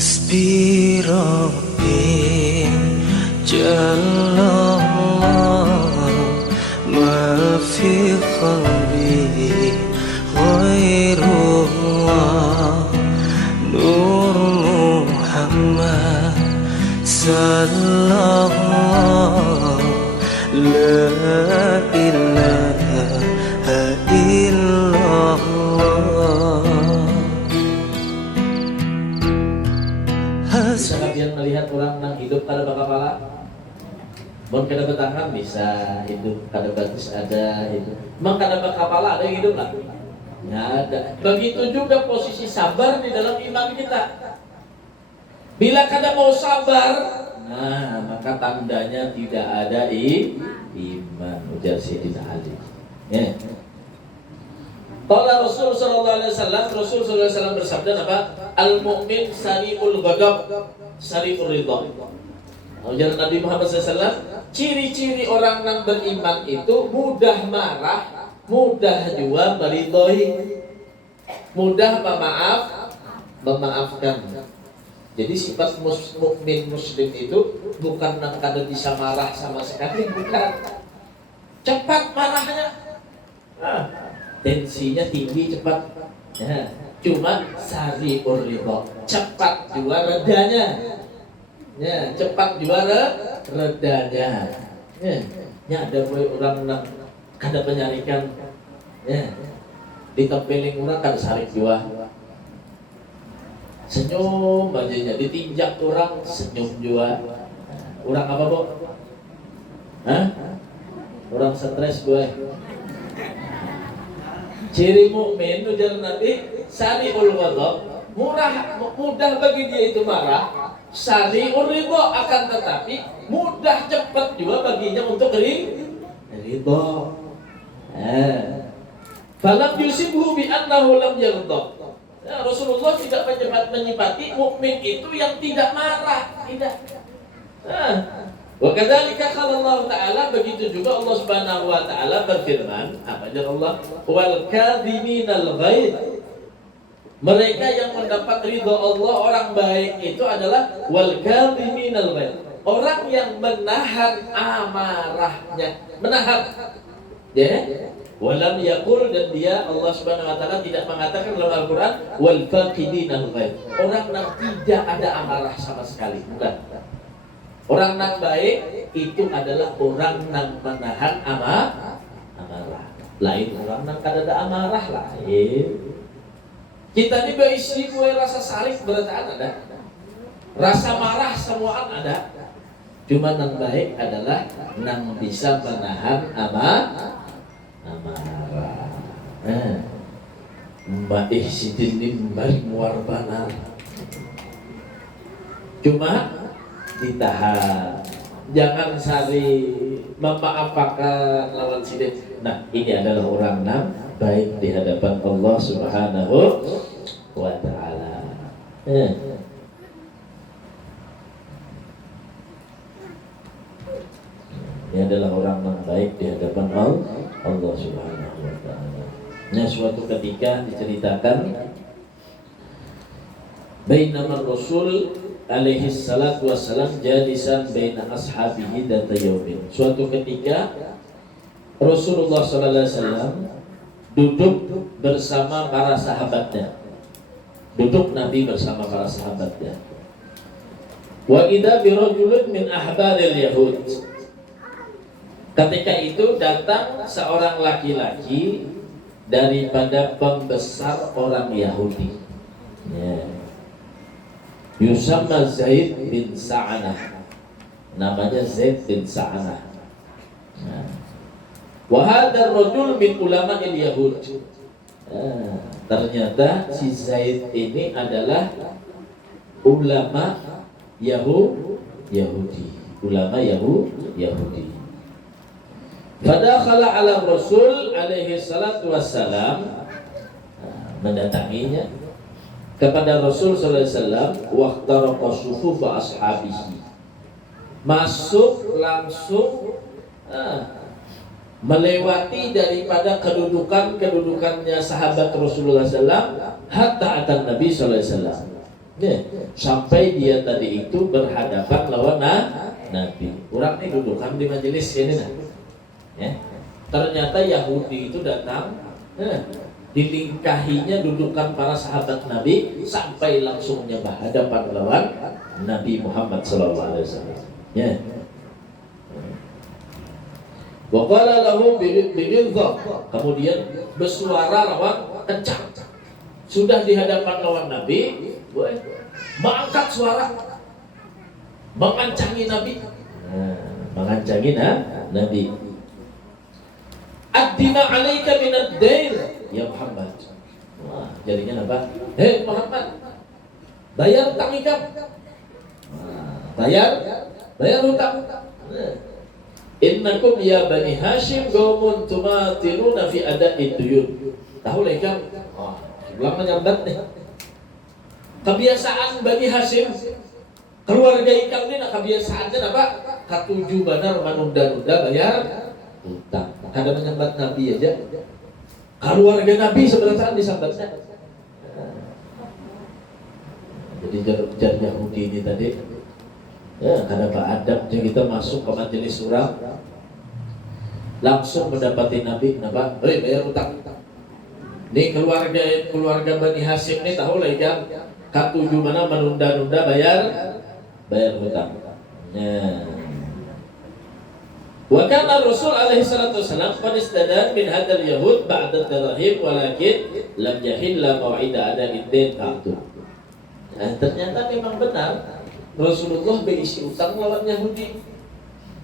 حسبي ربي جل الله ما في قلبي غير الله نور محمد صلى الله لا إله إلا الله. Bisa kalian melihat orang yang hidup kada bakapala? Bon kada betangan bisa hidup, kada bagus ada hidup. Mang kada bakapala ada yang hidup lah? Nggak ada. Begitu juga posisi sabar di dalam iman kita. Bila kada mau sabar, nah maka tandanya tidak ada iman. Ujar Sayyidina Ali. Ya. Qala Rasul sallallahu alaihi wasallam, Rasul sallallahu alaihi wasallam bersabda apa? Al-mu'min sari'ul ghadab, sari'ur ridha. Ujar Nabi Muhammad SAW, ciri-ciri orang yang beriman itu mudah marah, mudah juga meridhoi, mudah memaafkan. Jadi sifat mukmin muslim itu bukan yang kada bisa marah sama sekali, bukan. Cepat marahnya. Tensinya tinggi cepat, ya. Cuma sari'ur ridha, cepat juga redanya, ya. Cepat juga redanya, ya. Ya ada orang yang kada penyarikan, ya. Ditempeling orang kada sarik juga, senyum aja, ditinjak orang senyum juga. Orang apa bu? Hah? Orang stres gue. Ciri mukmin ujar Nabi sari'ul ghadab, mudah bagi dia itu marah, sari'ur ridha, akan tetapi mudah cepat juga baginya untuk ridha. Falam yusibhu bi annahu lam yaghdab. Ya, Rasulullah tidak menyifati mukmin itu yang tidak marah, tidak. Wa kadzalika qala Allah Ta'ala, begitu juga Allah Subhanahu wa taala berfirman, apa aja Allah? Wal kadhiminal ghaidh. Mereka yang mendapat ridha Allah, orang baik itu adalah wal kadhiminal ghaidh. Orang yang menahan amarahnya, menahan. Ya. Walam yaqul, dan dia Allah Subhanahu wa taala tidak mengatakan dalam Al-Qur'an wal faqidinal ghaidh. Orang yang tidak ada amarah sama sekali, bukan. Orang yang baik itu adalah orang yang menahan amarah. Lain orang yang kada ada amarah lain. Kita ni berisi kue rasa sarik berataan ada. Rasa marah semuaan ada. Cuma yang baik adalah yang bisa menahan amarah. Mbak Ihsidin bari muar banar. Cuma ditahan, jangan sari memaafkan lawan sidin. Nah, ini adalah orang yang baik di hadapan Allah Subhanahu wa taala. Ini adalah orang yang baik di hadapan Allah Subhanahu wa taala. Nah, suatu ketika diceritakan bainama Rasul alaihi salatu wassalam jalisan baina ashabihi data yaumin. Suatu ketika Rasulullah sallallahu alaihi wasallam duduk bersama para sahabatnya. Duduk Nabi bersama para sahabatnya. Wa idza bi rajulin min ahbaril yahud. Ketika itu datang seorang laki-laki daripada pembesar orang Yahudi. Ya. Yusamma Zaid bin Sa'anah. Namanya Zaid bin Sa'anah. Wa hadzal rajul min ulama'il Yahud. Ternyata si Zaid ini adalah ulama Yahudi. Ulama Yahudi. Fadakhala ala Rasul alaihi salatu wassalam, mendatanginya kepada Rasul sallallahu alaihi wasallam, waqtaraqa sufufa ashabihi. Masuk langsung melewati daripada kedudukannya sahabat Rasulullah sallallahu alaihi wasallam hatta atan Nabi sallallahu alaihi wasallam. Ya, sampai dia tadi itu berhadapan lawan Nabi. Orang ini dudukan di majelis ini nah. Ya. Ternyata Yahudi itu datang, dilingkahinya dudukan para sahabat Nabi sampai langsung berhadapan lawan Nabi Muhammad SAW. Ya. Wa qala lahu bighilzah. Kemudian bersuara lawan kencang. Sudah di hadapan lawan Nabi, mengangkat suara, mengancangi Nabi. Mengancangi Nabi. Ad-dima 'alaika min ad-dain ya Muhammad. Wah, jadinya apa? Hei Muhammad, bayar hutang ikam. Bayar hutang. Innakum ya Bani Hashim qaumun tumatiluna fi ada'id duyun. Tahu lah ikam? Ulang menyambat nih. Kebiasaan Bani Hashim, keluarga ikam ini kebiasaannya apa? Katuju banar menunda-nunda bayar hutang. Kada menyambat Nabi aja. Keluarga Nabi sebenarnya disambatnya. Jadi jar Yahudi ini tadi, ya kada beradabnya kita masuk ke majelis surah, langsung mendapati Nabi, kenapa? Hei bayar hutang. Ini keluarga Bani Hashim ini tahu lah ya, katuju mana menunda-nunda bayar hutang. Wa kana Rasul alaihi salatu wasallam qad istadan min hadal yahud ba'da darahim walakin lam yahilla mau'ida ada'id din ba'du. Nah, ternyata memang benar Rasulullah berisi utang lawan Yahudi.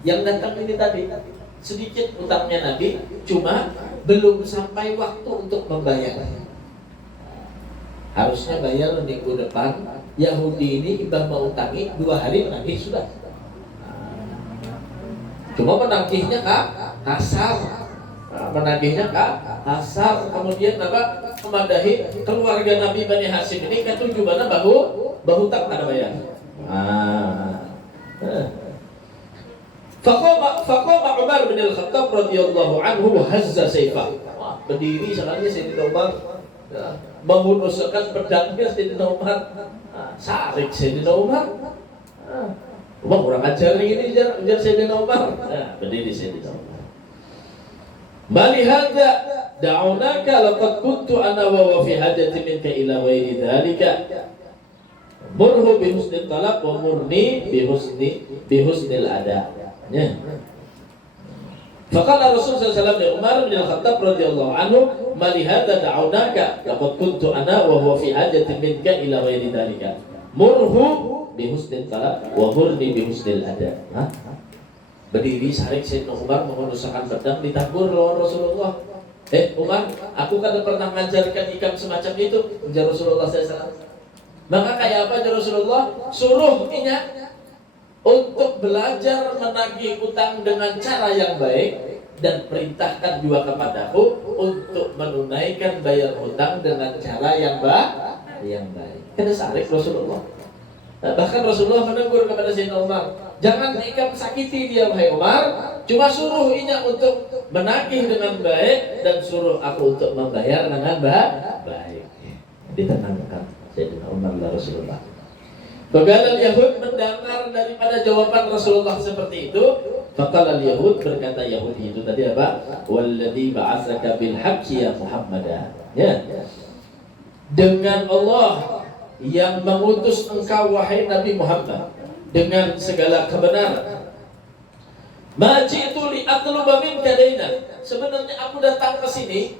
Yang datang ini tadi sedikit utangnya Nabi, cuma belum sampai waktu untuk membayar. Harusnya bayar minggu depan. Yahudi ini ibadah mau utangi 2 hari menagih sudah. Cuma menagihnya kasar, kemudian apa? Memadahi keluarga Nabi Bani Hashim ini ketujuh mana bahu tak ada bayar. Faqama Umar bin Al-Khattab radhiyallahu anhu hazza sayfa. Berdiri sekali Sayyidina Umar, menghunuskan pedangnya Sayyidina Umar. Sarik Sayyidina Umar. Wah, kurang ajar ini jar Sayyidina Umar. Berdiri Sayyidina Umar. Mali hadza da'unaka laqad kuntu ana wa fi hajati minka ila ghairi dzalika. Murhu bi husnil talab wa murni bi husnil ada. Ya. Faqala Rasulullah sallallahu alaihi wasallam Umar bin Al-Khattab radhiyallahu anhu, "Mali hadza da'unaka laqad kuntu ana wa huwa fi hajatin minka ila ghairi dzalika. Murhu bi husnil talab wa murni bi husnil ada." Berdiri sarik Sayyidina Umar mengenusahkan pedang ditagur lawan Rasulullah. Umar, aku kan pernah mengajarkan ikam semacam itu, ujar Rasulullah SAW. Maka kayak apa ajar Rasulullah? Suruh inya untuk belajar menagih utang dengan cara yang baik dan perintahkan juga kepadaku untuk menunaikan bayar hutang dengan cara yang baik. Kena sarik Rasulullah. Bahkan Rasulullah menegur kepada Sayyidina Umar, jangan ikam sakiti dia wahai Umar, cuma suruh inya untuk menagih dengan baik dan suruh aku untuk membayar dengan baik. Ditenangkan Sayyidina Umar dan Rasulullah. Faqala al-Yahud mendengar daripada jawaban Rasulullah seperti itu, faqala al-Yahud, berkata Yahudi itu tadi apa? Walladzi ba'atsaka bil haqqi ya Muhammad. Ya. Dengan Allah yang mengutus engkau wahai Nabi Muhammad dengan segala kebenaran. Maji'tu li atluba minka dainan. Sebenarnya aku datang ke sini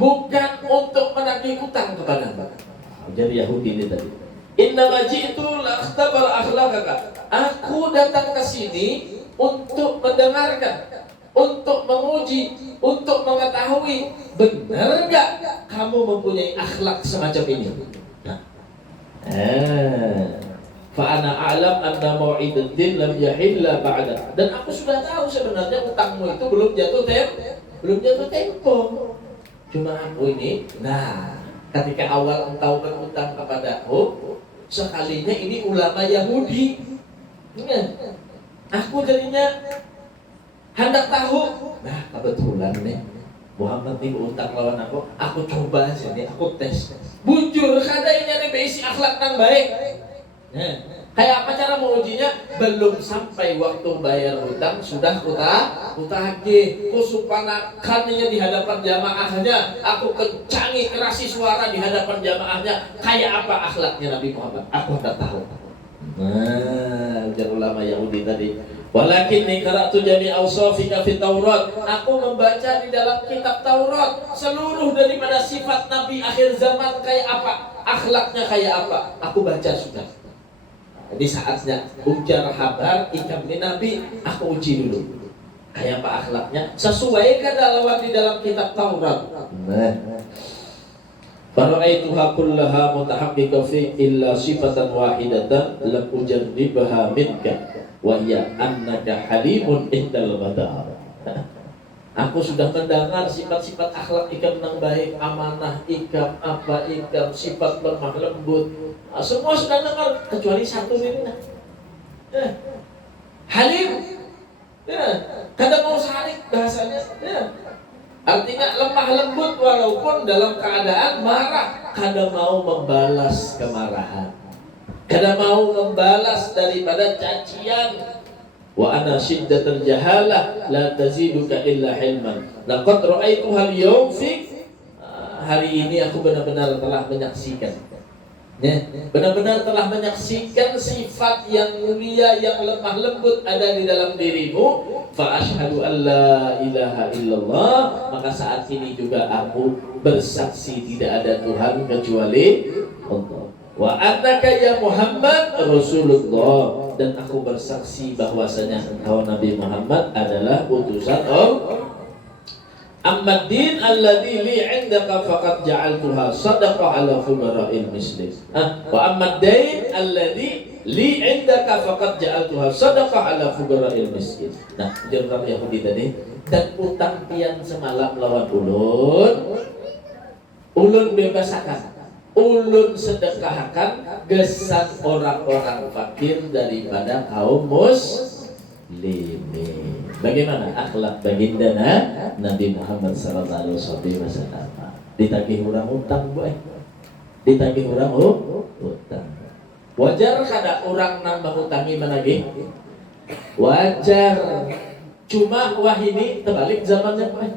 bukan untuk menagih hutang kepadamu. Jadi Yahudi ini tadi. Inna maji'tu la akhtabar akhlaqaka. Aku datang ke sini untuk mendengarkan, untuk menguji, untuk mengetahui benar enggak kamu mempunyai akhlak semacam ini. Fa'ana a'lam anna mau'idud din lam yahilla ba'da. Dan aku sudah tahu sebenarnya utangmu itu belum jatuh tempo. Cuma aku ini, ketika awal engkau berutang kepadaku, sekalinya ini ulama Yahudi. Aku jadinya hendak tahu. Kebetulan nih, Muhammad nih utang lawan aku coba aja nih, aku tes. Bujur kada ini besi akhlak nang baik. Nah, kayak apa cara mengujinya? Belum sampai waktu bayar hutang sudah kutagih. Kusupanakannya di hadapan jamaahnya, aku kencangi kerasi suara di hadapan jamaahnya. Kayak apa akhlaknya Nabi Muhammad? Aku hendak tahu. Nah, ujar ulama Yahudi tadi. Walakinni qara'tu jami'a awsafika fi Taurat. Aku membaca di dalam kitab Taurat seluruh daripada sifat Nabi akhir zaman kayak apa, akhlaknya kayak apa. Aku baca sudah. Jadi saatnya ujar habar ikam Nabi, aku uji dulu. Kayak apa akhlaknya? Sesuai kada lawan di dalam kitab Taurat. Fara'aituha kullaha mutahaqqqiqa fi illa sifatan wahidatan lam ujarribaha minka wa hiya annaka halimun indal badar. Aku sudah mendengar sifat-sifat akhlak ikam yang baik, amanah ikam, sifat lemah lembut. Semua sudah dengar kecuali satu ini. Halim. Kada mau sarik bahasanya. Artinya lemah lembut walaupun dalam keadaan marah, kada mau membalas kemarahan. Kada mau membalas daripada cacian. Wa ana syiddatul jahalah la taziduka illa hilman. Laqad ra'aituha al-yawm fik. Hari ini aku benar-benar telah menyaksikan. Benar-benar telah menyaksikan sifat yang mulia, yang lemah lembut ada di dalam dirimu. Fa asyhadu an la ilaha illallah. Maka saat ini juga aku bersaksi tidak ada Tuhan kecuali Allah. Wa annaka ya Muhammad Rasulullah, dan aku bersaksi bahwasanya engkau Nabi Muhammad adalah utusan Allah. Amma din alladhi li 'indaka faqad ja'altuha sadaqah 'ala fuqara'il muslim. Wa amma dain alladhi li 'indaka faqad ja'altuha sadaqah 'ala fuqara'il miskin. Nah, jawab Yahudi tadi, dan utang pian semalam lawan ulun bebasakan. Ulun sedekahkan gesan orang-orang fakir daripada kaum muslimin. Bagaimana akhlak baginda Nabi Muhammad sallallahu alaihi wasallam? Ditagih orang utang, boy. Ditagih orang utang. Wajar kada orang nambah utangi menagih? Wajar. Cuma wah ini terbalik zamannya, boy.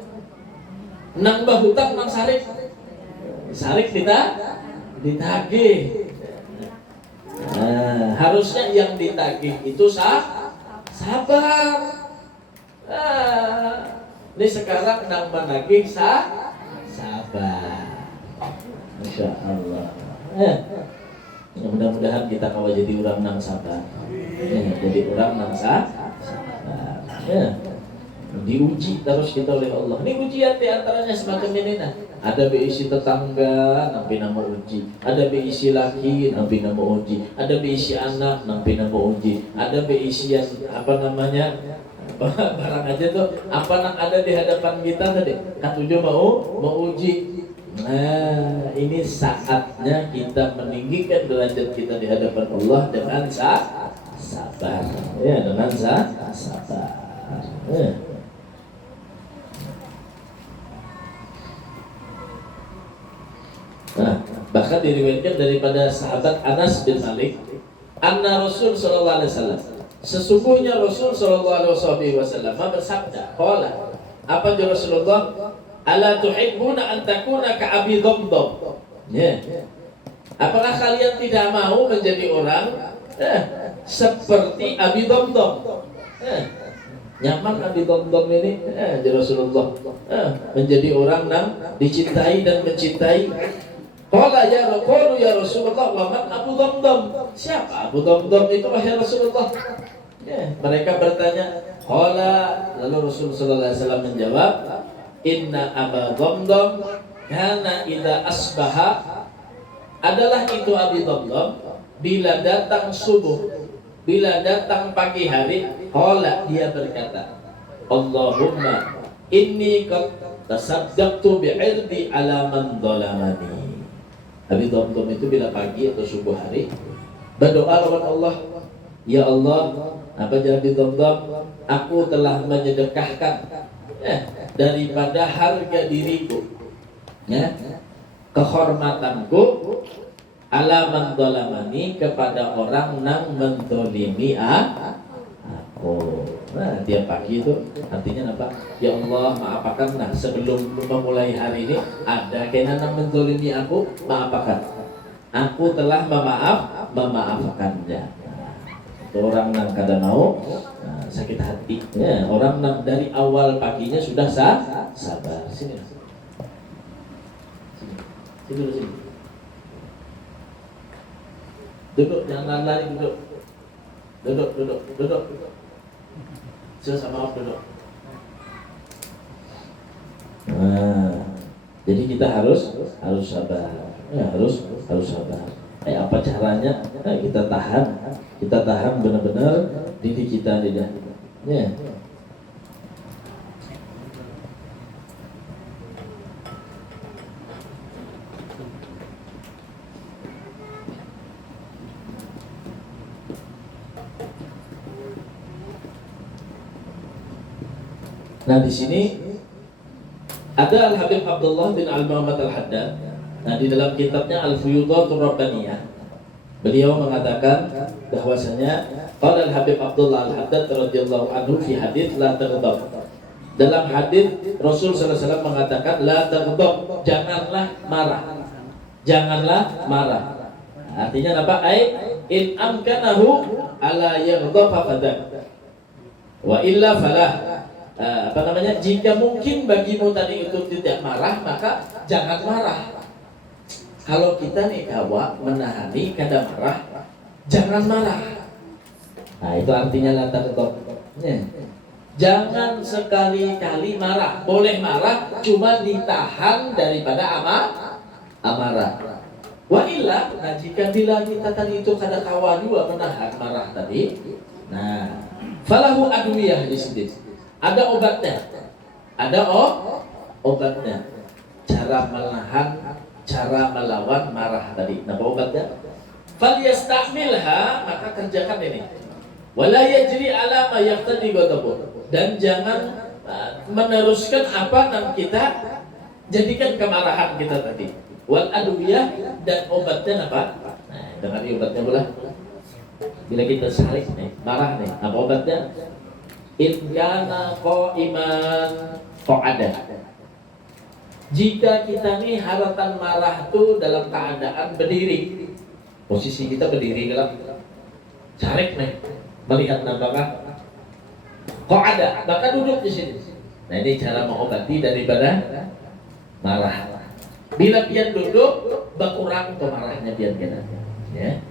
Nambah hutang nang sarik. Sarik ditagih. Nah, harusnya yang ditagih itu sabar. Ini sekarang nang menagih sabar. Masya Allah. Mudah-mudahan kita kawa jadi orang nang sabar. Jadi orang nang sabar. Diuji terus kita oleh Allah. Ini ujian diantaranya semacam ini nah. Ada beisi tetangga, nampi nama uji. Ada beisi laki, nampi nama uji. Ada beisi anak, nampi nama uji. Ada beisi yang barang aja tuh apa yang ada di hadapan kita tadi. Katujuh mau uji. Nah, ini saatnya kita meninggikan derajat kita di hadapan Allah dengan sabar. Ya, dengan sabar. Nah, bahkan diriwayatkan daripada sahabat Anas bin Malik, anna Rasul sallallahu alaihi wasallam, sesungguhnya Rasul sallallahu alaihi wasallam bersabda, qala, apa jawab Rasulullah? Ala tuhibbuna an takuna ka Abi Dhamdam? Ya. Apakah kalian tidak mau menjadi orang seperti Abi Dhamdam? Nyaman Abi Dhamdam ini, Rasulullah menjadi orang yang dicintai dan mencintai. Qala ya Rasulullah, wa man Abu Dhamdam? Siapa Abu Dhamdam itu wahai Rasulullah? Mereka bertanya. Qala, lalu Rasulullah sallallahu alaihi wasallam menjawab, inna Abu Dhamdam kana idza asbaha, adalah itu Abi Dhamdam bila datang subuh, bila datang pagi hari, qala, dia berkata, Allahumma inni qad tasaddaqtu bi'irdi ala man dhalamani. Abi Dhamdam itu bila pagi atau subuh hari berdoa lawan Allah, Ya Allah, apa jadi dhamdham, aku telah menyedekahkan daripada harga diriku, ya, kehormatanku, ala man dhalamani, kepada orang nang mendolimi aku. Nah, tiap pagi itu artinya apa? Ya Allah, maafkan. Nah, sebelum memulai hari ini ada kena nang mendolimi aku, maafkan. Aku telah memaafkannya. Orang nang kada mau sakit hati, ya, orang nang dari awal paginya sudah sabar. Sini dulu, sini. Duduk, jangan lari, duduk. Sudah sama duduk. Nah, jadi kita harus sabar, ya, harus sabar. Apa caranya? Nah, kita tahan benar-benar diri kita tidak. Ya. Nah, di sini ada Al-Habib Abdullah bin Al-Muhammad Al-Haddad. Nah, di dalam kitabnya Al-Fuyudatur Rabbaniyah, beliau mengatakan bahwasanya qala Al-Habib Abdullah Al-Haddad radhiyallahu anhu fi hadits la taghdab. Dalam hadis Rasul sallallahu alaihi wasallam mengatakan la taghdab, janganlah marah. Janganlah marah. Artinya apa? In amkanahu ala yaghdab fadak. Wa illa falah. Jika mungkin bagimu tadi itu tidak marah, maka jangan marah. Kalau kita nih kawa menahani kada marah, jangan marah. Nah, itu artinya latar belakangnya. Jangan sekali-kali marah. Boleh marah, cuma ditahan daripada amarah. Wa illa, nah jika bila kita tadi itu kada kawa juga menahan marah tadi, nah falahu adwiyah di sini. Ada obatnya, obatnya. Cara menahan, cara melawan marah tadi. Nah, obatnya? Falyastahmilha, maka kerjakan ini. Wala yajri ala ma yaqtadi ghadabu. Dan jangan meneruskan apa yang kita jadikan kemarahan kita tadi. Wal adwiyah, dan obatnya apa? Nah, dengar obatnya pula. Bila kita salik nih, marah nih, apa obatnya? In kana qa'iman qa'ada. Jika kita nih haratan marah tuh dalam keadaan berdiri, posisi kita berdiri dalam carik nih, melihat nampakah qa'ada, maka duduk di sini. Nah, ini cara mengobati daripada marah. Bila pian duduk, berkurang pemarahnya pian kena. Ya.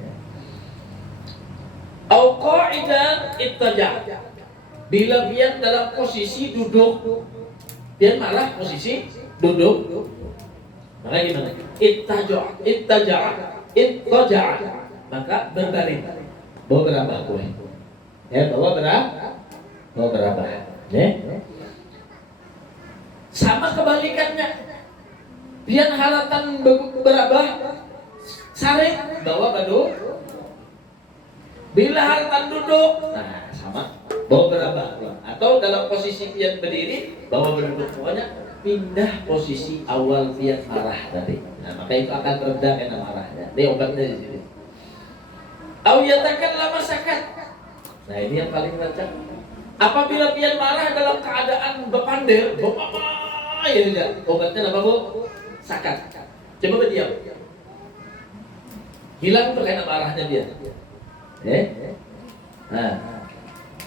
Au qa'idan ittaja'. Bila pian dalam posisi duduk, pian marah posisi duduk, maka gimana? Ittaja', maka berbaring, bawa berabah kue, ya, bawa berabah, ya. Sama kebalikannya, pian halatan berabah, saring, bawa badu. Bila halatan duduk, nah sama, bawa berabah. Atau dalam posisi pian berdiri, bawa berduduk. Pokoknya pindah posisi awal pian marah tadi. Nah, maka itu akan reda kena marahnya. Ini obatnya di sini. Au yatakan lama sakat. Nah, ini yang paling rancang. Apabila pian marah dalam keadaan bepandir, ya tidak. Obatnya apa, Bu? Sakat. Coba berdiam. Hilang tuh kena marahnya dia. Nah,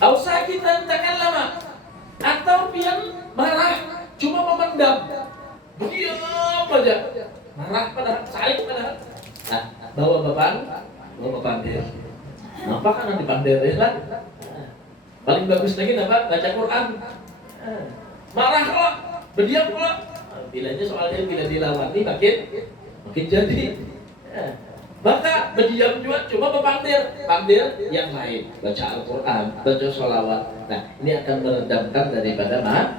au sakitan takan lama, atau pian marah cuma memendam, diam aja, marah pada salik pada. Nah, bawa pandir. Apa kan dipandir ya lah? Paling bagus lagi apa? Baca Quran. Marah kok, berdiam kok. Bilanya soalnya bila dilawani makin jadi. Maka berdiam juga cuma pandir yang lain, baca Al-Quran, baca sholawat. Nah, ini akan meredamkan daripada marah.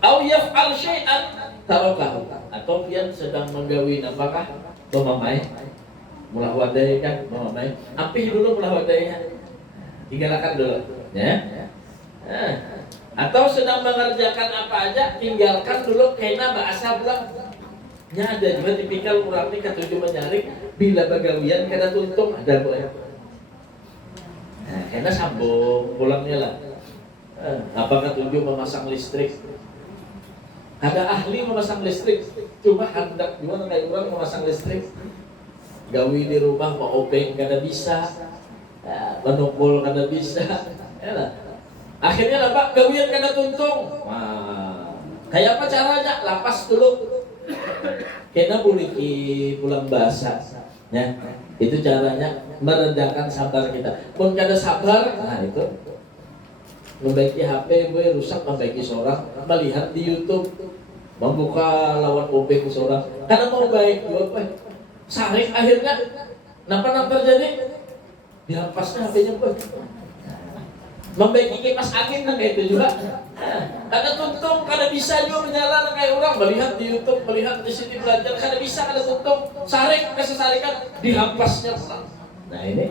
Au yaf'al syai'an tarakahu, atau pian sedang menggawi apakah pemamai, Mulah wadai kan, mau main. Api dulu mulah wadainya. Tinggalkan dulu, ya. Nah, atau sedang mengerjakan apa aja, tinggalkan dulu karena bahasa pulang. Nya ada juga tipikal orang ini ketujuh menyaring bila bagawian kada tuntung ada boleh. Nah, karena sambung pulangnya lah. Apakah ketujuh memasang listrik? Ada ahli memasang listrik, cuma hendak juga kayak orang memasang listrik. Gawi di rumah mau openg kada bisa. Menukul kada bisa, ya lah. Akhirnya lah Pak, gawian kada tuntung. Wah, kayak apa caranya? Lapas dulu. Kena boleh pulang basah, ya. Itu caranya meredakan sabar kita. Pun kada sabar, nah itu membaiki HP, gue rusak membaiki seorang, melihat di YouTube, membuka lawan OP ke seorang, karena mau baik gue, saring akhirnya, napa terjadi? Dihapasnya HP-nya pun membaiki kipas angin kan kayak itu juga. Kada tuntung, kada bisa juga menyala kayak orang melihat di YouTube, melihat di sini belajar, kada bisa, kada tuntung, saring kesesarikan dihapasnya pulang. Nah ini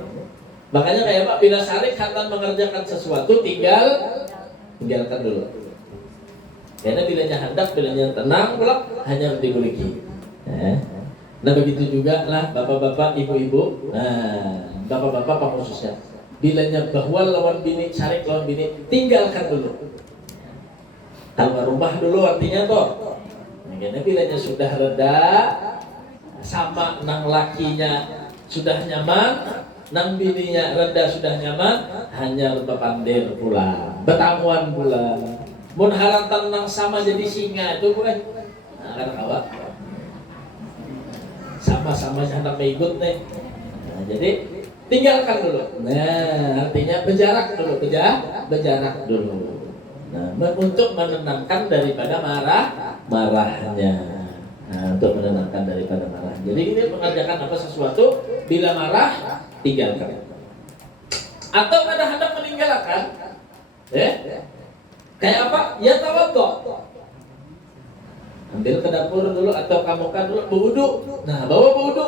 makanya kayak Pak, bila saring hendak mengerjakan sesuatu tinggalkan dulu. Karena bilanya hendak, bilanya tenang pulang hanya diguliki. Nah begitu juga lah bapak-bapak, ibu-ibu. Nah bapak-bapak apa khususnya? Bilanya bahwa lawan bini, cari lawan bini, tinggalkan dulu. Keluar rumah dulu artinya toh. Karena bilanya sudah reda, sama nang lakinya sudah nyaman, nang bininya reda sudah nyaman, hanya bepandir pula, betamuan pula. Mun haratan nang sama jadi singa itu boleh. Nah, kan awak sama-sama hendak mengikut nih. Nah, jadi tinggalkan dulu. Nah, artinya berjarak dulu, berjarak dulu. Nah, untuk menenangkan daripada marahnya. Nah, untuk menenangkan daripada marah. Jadi ini mengerjakan apa sesuatu bila marah tinggalkan. Atau ada hendak meninggalkan, kayak apa? Ya tawadhu. Ambil ke dapur dulu atau kamukan dulu berwudu. Nah, bawa berwudu.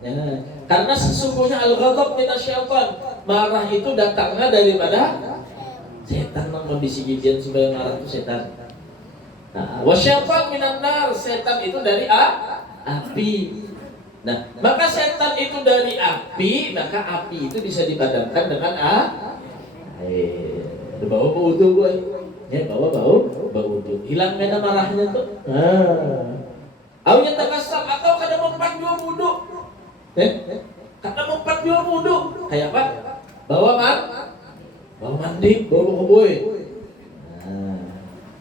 Ya, karena sesungguhnya al-ghadab minasyaitan. Marah itu datangnya daripada setan yang membisiki jin supaya marah itu setan. Nah, wasyaitan minan nar, setan itu dari api. Nah, maka setan itu dari api, maka api itu bisa dipadamkan dengan air. Bawa berwudu gue. Ya, bawa berwudu. Hilang mena marahnya tuh. Au yang takasam atau kada mempat dua wudu. Kada mempat dua wudu. Kayak apa? Bawa mandi, bawa boy.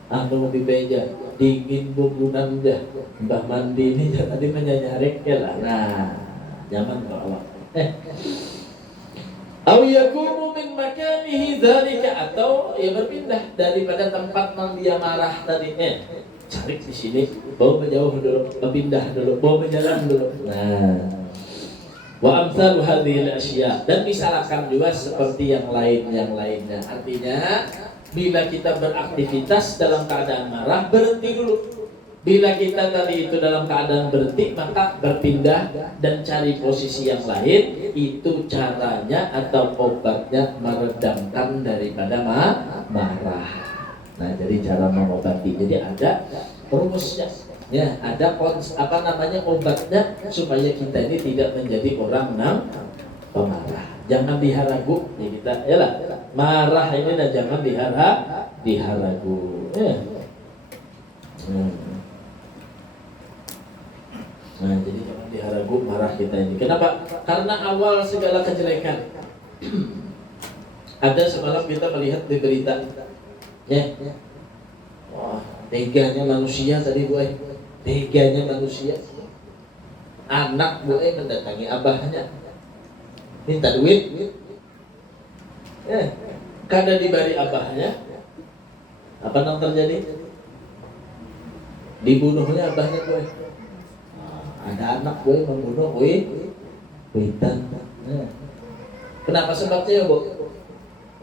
Anu bibeja dingin bubunan dah. Mbah mandi ini tadi menyanyarek ya lah. Nah, nyaman bawa. Aw yakunu min makanihi dzalika atau ya berpindah daripada tempat yang dia marah tadi. Cari di sini, bawa menjauh dulu, berpindah dulu, bawa menjalan dulu. Nah, wa amsalu hadhil asya dan misalkan juga seperti yang lainnya. Artinya bila kita beraktivitas dalam keadaan marah, berhenti dulu. Bila kita tadi itu dalam keadaan berhenti, maka berpindah dan cari posisi yang lain. Itu caranya atau obatnya meredamkan daripada marah. Nah, jadi cara mengobati. Jadi ada rumusnya. Ya, ada obatnya supaya kita ini tidak menjadi orang pemarah. Jangan diharagu. Ya kita, yalah, marah ini dan jangan diharagu. Ya. Nah, jadi jangan diharagu marah kita ini. Kenapa? Karena awal segala kejelekan. Ada semalam kita melihat di berita, ya. Wah, teganya manusia tadi gue. Teganya manusia. Anak gue mendatangi abahnya, minta duit. Kada diberi abahnya. Apa yang terjadi? Dibunuhnya abahnya gue. Ada anak gue membunuh Witan. Kenapa sebabnya ya Bu?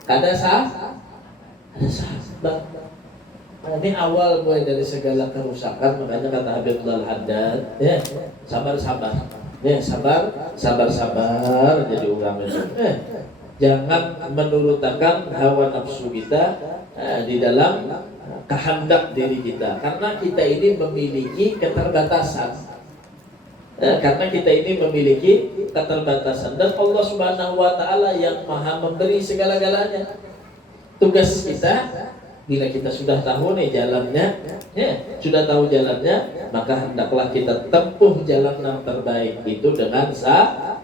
Ada sebab. Ini awal gue dari segala kerusakan, makanya kata Habibullah Haddad, ya sabar. Ya, sabar, sabar jadi orang itu. Jangan menurutakan hawa nafsu kita di dalam kehendak diri kita, karena kita ini memiliki keterbatasan. Karena kita ini memiliki keterbatasan, dan Allah Subhanahu wa Ta'ala yang Maha memberi segala-galanya. Tugas kita, bila kita sudah tahu nih jalannya, sudah tahu jalannya, maka hendaklah kita tempuh jalan yang terbaik itu dengan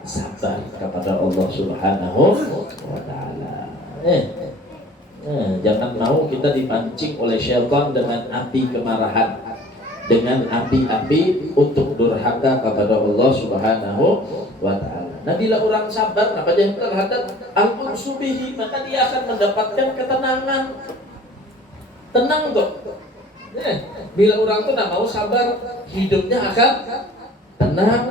sabar kepada Allah Subhanahu wa Ta'ala. Jangan mau kita dipancing oleh syaitan dengan api kemarahan, dengan api-api untuk durhaka kepada Allah Subhanahu wa Ta'ala. Nah, bila orang sabar yang terhadap al-unsu bihi, maka dia akan mendapatkan ketenangan. Tenang kok. Bila orang itu mau sabar, hidupnya akan tenang.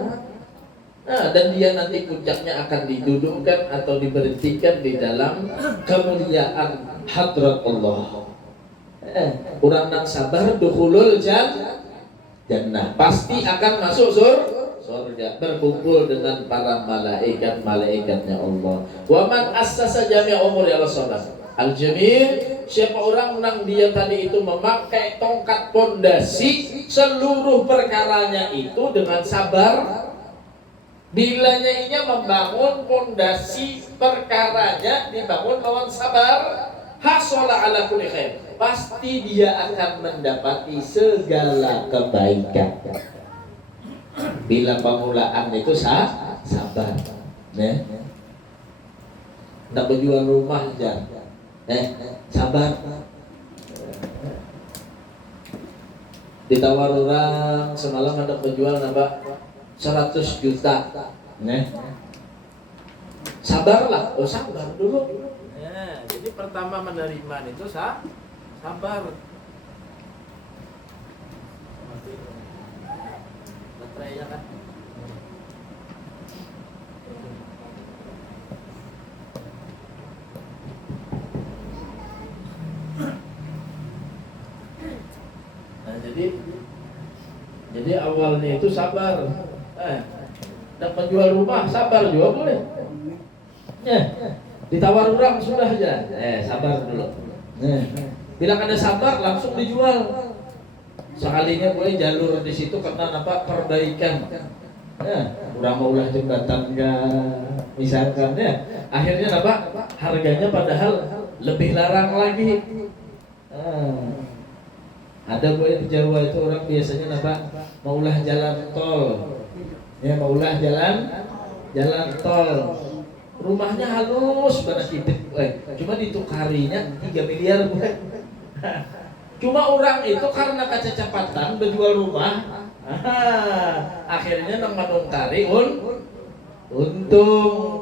Dan dia nanti puncaknya akan didudukkan atau diberhentikan di dalam kemuliaan hadrat Allah. Orang yang sabar dukhulul jannah, pasti akan masuk surga, berkumpul dengan para malaikat-malaikatnya Allah. Wa man assasa jami'a umuri ala salat al-jamil, siapa orang yang dia tadi itu memakai tongkat pondasi seluruh perkaranya itu dengan sabar. Bilanya ini membangun pondasi perkaranya dibangun lawan sabar, hasola ala kulli khair, pasti dia akan mendapati segala kebaikan. Bila permulaan itu sabar, nak berjual rumah aja, sabar. Ditawar orang semalam ada penjual nambah 100 juta, sabarlah, sabar dulu. Jadi pertama menerima itu sabar. Baterainya kan. Nah, jadi awalnya itu sabar. Dan penjual rumah sabar juga boleh. Ditawar orang sudah aja, sabar dulu. Bila ada sabar langsung dijual. Sekalinya boleh jalur di situ karena apa, perbaikan. Kurang mau ulah jembatan enggak, misalkan akhirnya apa, harganya padahal lebih larang lagi. Ada boleh di Jawa itu orang biasanya apa, maulah jalan tol. Maulah jalan tol. Rumahnya halus pada hidup, cuma ditukarinya 3 miliar. Cuma orang itu karena kecepatan berjual rumah, akhirnya nang menungkari untung.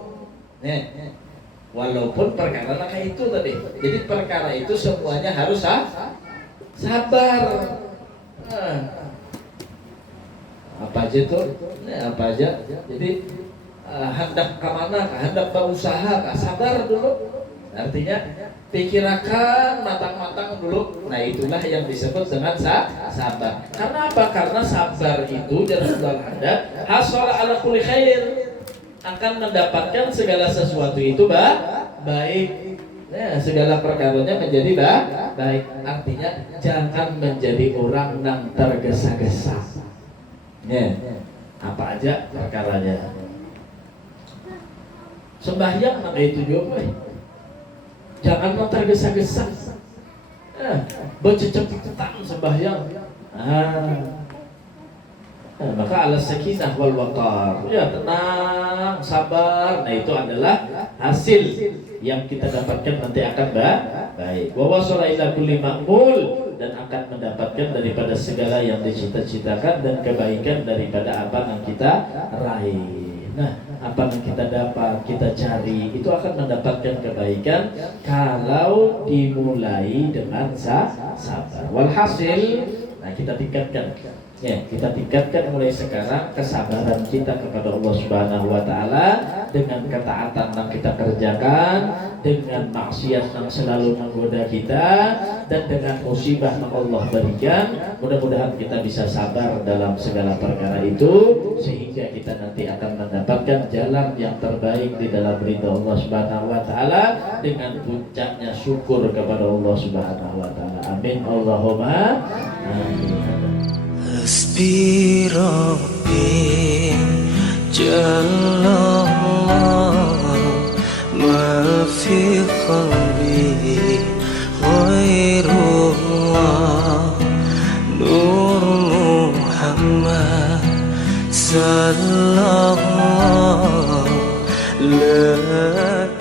Walaupun perkara kayak itu tadi. Jadi perkara itu semuanya harus sabar. Apa aja tuh? Apa aja? Jadi hendak kemana? Hendak berusaha, sabar dulu. Artinya pikirkan matang-matang dulu. Nah, itulah yang disebut dengan sabar. Karena apa? Karena sabar itu Rasulullah ada hasala ala kulli khair, akan mendapatkan segala sesuatu itu baik. Segala perkaranya menjadi baik. Artinya jangan menjadi orang yang tergesa-gesa. Apa aja perkaranya. Sembahyang maka itu juga. Jangan tergesa-gesa. Bercepat-cepat sembahyang. Maka ala sakinah wal waqar. Tenang, sabar. Nah, itu adalah hasil yang kita dapatkan nanti akan baik. Wa wasala ila kulli ma'mul, dan akan mendapatkan daripada segala yang dicita-citakan dan kebaikan daripada apa yang kita raih. Nah, apa yang kita dapat, kita cari, itu akan mendapatkan kebaikan kalau dimulai dengan sabar. Walhasil, nah kita tingkatkan. Kita tingkatkan mulai sekarang kesabaran kita kepada Allah Subhanahu wa Ta'ala dengan ketaatan yang kita kerjakan, dengan maksiat yang selalu menggoda kita, dan dengan musibah yang Allah berikan. Mudah-mudahan kita bisa sabar dalam segala perkara itu, sehingga kita nanti akan mendapatkan jalan yang terbaik di dalam ridha Allah Subhanahu wa taala, dengan puncaknya syukur kepada Allah Subhanahu wa taala. Amin Allahumma amin. Hasbi Rabbi Jalla ma fi qalbi ghairullah Nur Muhammad sallallahu la